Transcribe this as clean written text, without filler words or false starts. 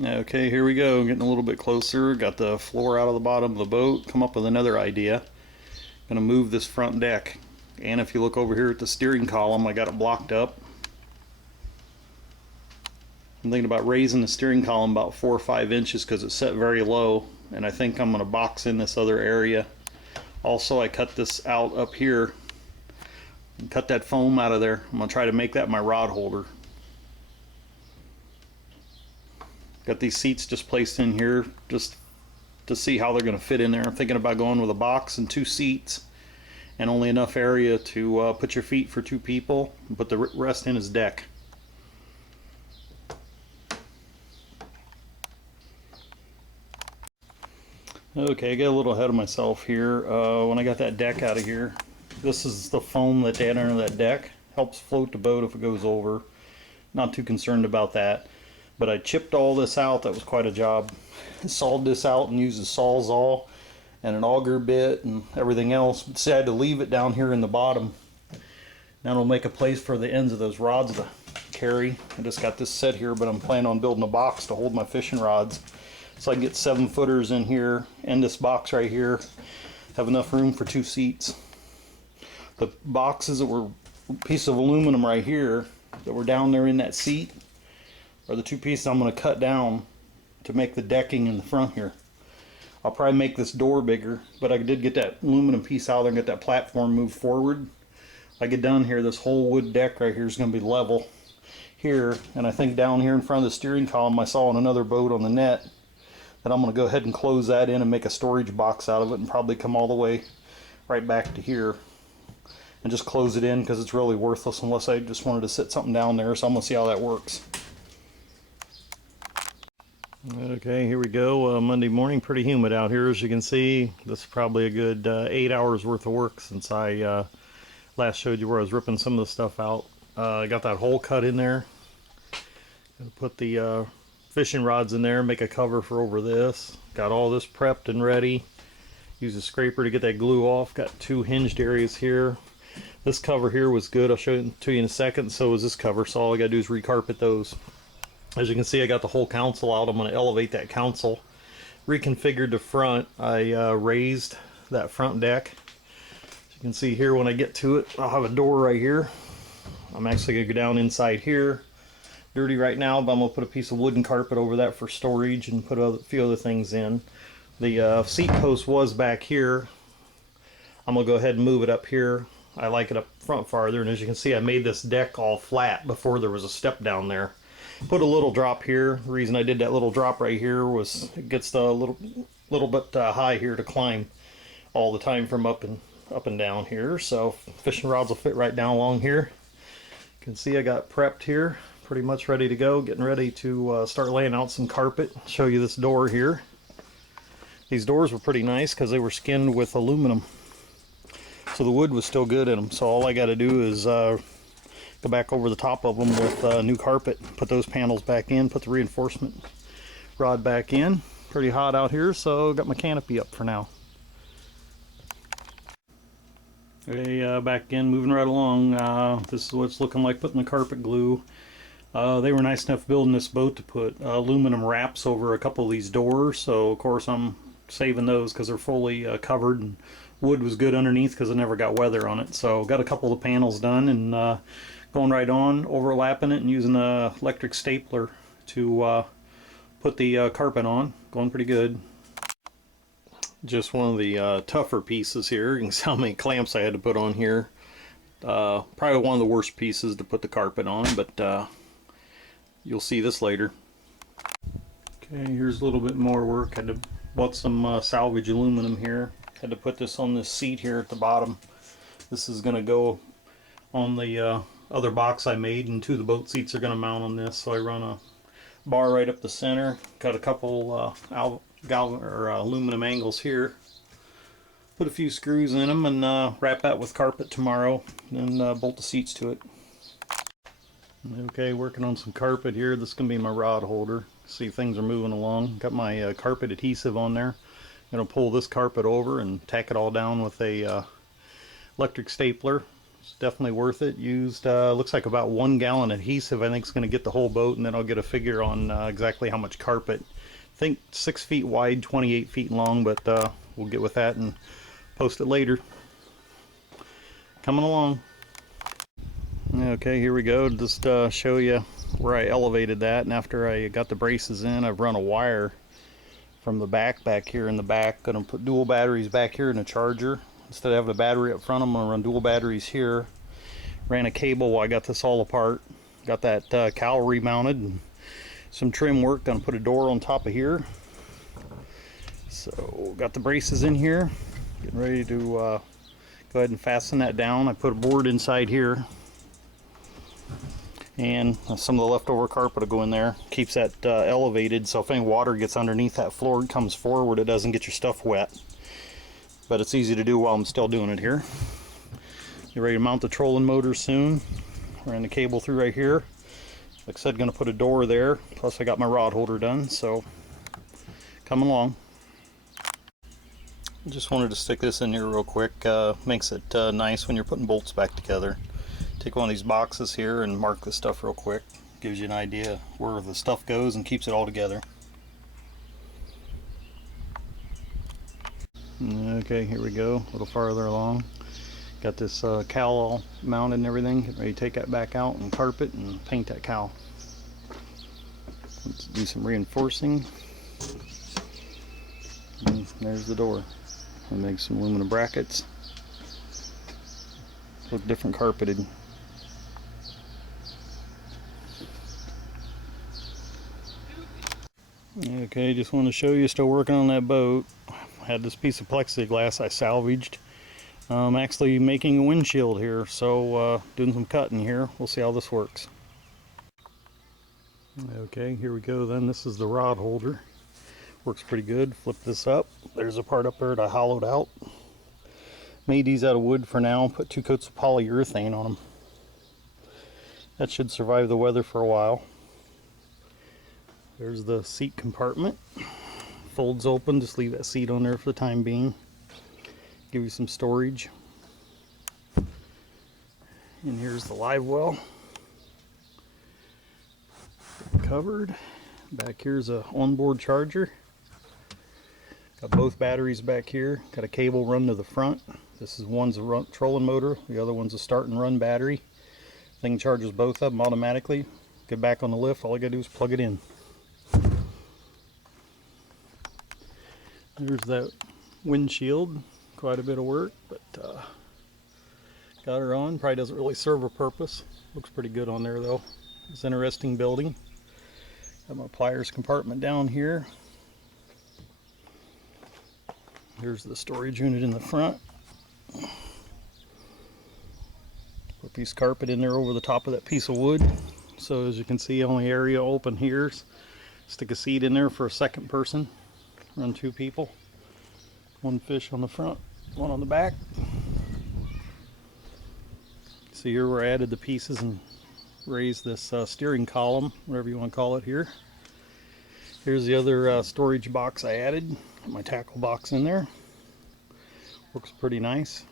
Okay, here we go, getting a little bit closer. Got the floor out of the bottom of the boat. Come up with another idea. Gonna move this front deck. And if you look over here at the steering column, I got it blocked up. I'm thinking about raising the steering column about 4 or 5 inches because it's set very low, and I think I'm gonna box in this other area. Also, I cut this out up here and cut that foam out of there. I'm gonna try to make that my rod holder. Got these seats just placed in here just to see how they're going to fit in there. I'm thinking about going with a box and 2 seats and only enough area to put your feet for 2 people and put the rest in as deck. Okay, I got a little ahead of myself here. When I got that deck out of here, this is the foam that's under that deck. Helps float the boat if it goes over. Not too concerned about that. But I chipped all this out. That was quite a job. Sawed this out and used a sawzall and an auger bit and everything else. See, I had to leave it down here in the bottom. Now it'll make a place for the ends of those rods to carry. I just got this set here, but I'm planning on building a box to hold my fishing rods. So I can get 7-footers in here and this box right here. Have enough room for 2 seats. The boxes that were a piece of aluminum right here that were down there in that seat are the 2 pieces I'm going to cut down to make the decking in the front here. I'll probably make this door bigger, but I did get that aluminum piece out there and get that platform moved forward. I get down here, this whole wood deck right here is going to be level here, and I think down here in front of the steering column I saw on another boat on the net that I'm going to go ahead and close that in and make a storage box out of it and probably come all the way right back to here and just close it in because it's really worthless unless I just wanted to sit something down there. So I'm going to see how that works. Okay, here we go. Monday morning, pretty humid out here, as you can see. This is probably a good 8 hours worth of work since I last showed you where I was ripping some of the stuff out. I got that hole cut in there. Gonna put the fishing rods in there, make a cover for over this. Got all this prepped and ready. Use a scraper to get that glue off. Got 2 hinged areas here. This cover here was good. I'll show it to you in a second. So is this cover. So all I gotta do is recarpet those. As you can see, I got the whole console out. I'm going to elevate that console. Reconfigured the front. I raised that front deck. As you can see here, when I get to it, I'll have a door right here. I'm actually going to go down inside here. Dirty right now, but I'm going to put a piece of wooden carpet over that for storage and put a few other things in. The seat post was back here. I'm going to go ahead and move it up here. I like it up front farther, and as you can see, I made this deck all flat before there was a step down there. Put a little drop here. The reason I did that little drop right here was it gets a little bit high here to climb all the time from up and down here. So fishing rods will fit right down along here. You can see I got prepped here, pretty much ready to go. Getting ready to start laying out some carpet. Show you this door here. These doors were pretty nice because they were skinned with aluminum, so the wood was still good in them. So all I got to do is go back over the top of them with new carpet, put those panels back in, put the reinforcement rod back in. Pretty hot out here, so got my canopy up for now. Okay, back in, moving right along. This is what it's looking like putting the carpet glue. They were nice enough building this boat to put aluminum wraps over a couple of these doors, so of course I'm saving those because they're fully covered, and wood was good underneath because it never got weather on it. So got a couple of panels done and going right on, overlapping it and using an electric stapler to put the carpet on. Going pretty good. Just one of the tougher pieces here. You can see how many clamps I had to put on here. Probably one of the worst pieces to put the carpet on, but you'll see this later. Okay, here's a little bit more work. Had to bought some salvage aluminum here. Had to put this on this seat here at the bottom. This is going to go on the other box I made, and 2 of the boat seats are going to mount on this. So I run a bar right up the center. Got a couple aluminum angles here. Put a few screws in them and wrap that with carpet tomorrow, and bolt the seats to it. Okay, working on some carpet here. This is going to be my rod holder. See, things are moving along. Got my carpet adhesive on there. I'm going to pull this carpet over and tack it all down with a electric stapler. It's definitely worth it. Used looks like about 1 gallon adhesive. I think it's going to get the whole boat, and then I'll get a figure on exactly how much carpet. I think 6 feet wide, 28 feet long, but we'll get with that and post it later. Coming along. Okay, here we go. Just show you where I elevated that, and after I got the braces in, I've run a wire from the back here in the back. Gonna put dual batteries back here in a charger. Instead of having a battery up front, I'm gonna run dual batteries here. Ran a cable while I got this all apart. Got that cowl remounted and some trim work. Gonna put a door on top of here. So got the braces in here. Getting ready to go ahead and fasten that down. I put a board inside here, and some of the leftover carpet will go in there. Keeps that elevated, so if any water gets underneath that floor, it comes forward, it doesn't get your stuff wet. But it's easy to do while I'm still doing it here. Get ready to mount the trolling motor soon. Ran the cable through right here. Like I said, gonna put a door there. Plus I got my rod holder done, so come along. Just wanted to stick this in here real quick. Makes it nice when you're putting bolts back together. Take one of these boxes here and mark the stuff real quick. Gives you an idea where the stuff goes and keeps it all together. Okay, here we go, a little farther along. Got this cowl all mounted and everything. Getting ready to take that back out and carpet and paint that cowl. Let's do some reinforcing. And there's the door. And make some aluminum brackets. Look different carpeted. Okay, just want to show you, still working on that boat. Had this piece of plexiglass I salvaged. I'm actually making a windshield here, so doing some cutting here. We'll see how this works. Okay, here we go then. This is the rod holder. Works pretty good. Flip this up. There's a part up there that I hollowed out. Made these out of wood for now. Put 2 coats of polyurethane on them. That should survive the weather for a while. There's the seat compartment. Folds open, just leave that seat on there for the time being. Give you some storage. And here's the live well. Covered. Back here's a onboard charger. Got both batteries back here. Got a cable run to the front. This is one's a trolling motor, the other one's a start and run battery. Thing charges both of them automatically. Get back on the lift, all I gotta do is plug it in. There's that windshield. Quite a bit of work, but got her on. Probably doesn't really serve a purpose. Looks pretty good on there though. It's an interesting building. Got my pliers compartment down here. Here's the storage unit in the front. Put a piece of carpet in there over the top of that piece of wood. So as you can see, only area open here. Stick a seat in there for a second person. Run 2 people. 1 fish on the front, 1 on the back. See here where I added the pieces and raised this steering column, whatever you want to call it here. Here's the other storage box I added. Got my tackle box in there. Works pretty nice.